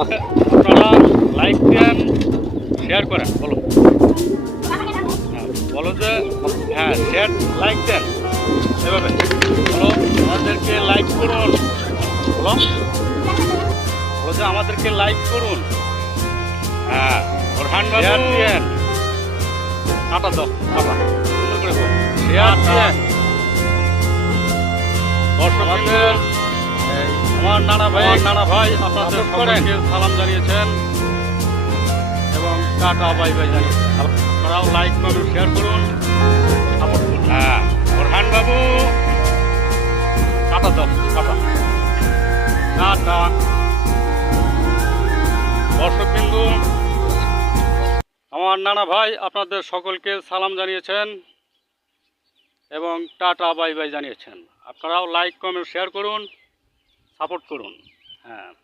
আপনারা লাইক দেন শেয়ার করেন বলো। হ্যাঁ, বলো যে হ্যাঁ শেয়ার লাইক দেন। এভাবে। বলো আমাদেরকে লাইক করুন। বলো। বলো যে আমাদেরকে লাইক করুন। হ্যাঁ বাবু দিয়েন। কাটা দাও কাটা সুন্দর করে শেয়ার দিয়েন। দর্শকদের আমার নানা ভাই নানা ভাই আপনাদের সকলকে সালাম জানিয়েছেন এবং টাটা বাই বাই জানিয়েছেন। আপনারাও লাইক করুন শেয়ার করুন। সাপোর্ট করুন। হ্যাঁ ওরহান বাবু। কাটা দাও কাটা টাটা। দর্শকবিন্দু আমার নানা ভাই আপনাদের সকলকে সালাম জানিয়েছেন এবং টাটা বাই বাই জানিয়েছেন। আপনারাও লাইক কমেন্ট শেয়ার করুন। সাপোর্ট করুন। হ্যাঁ।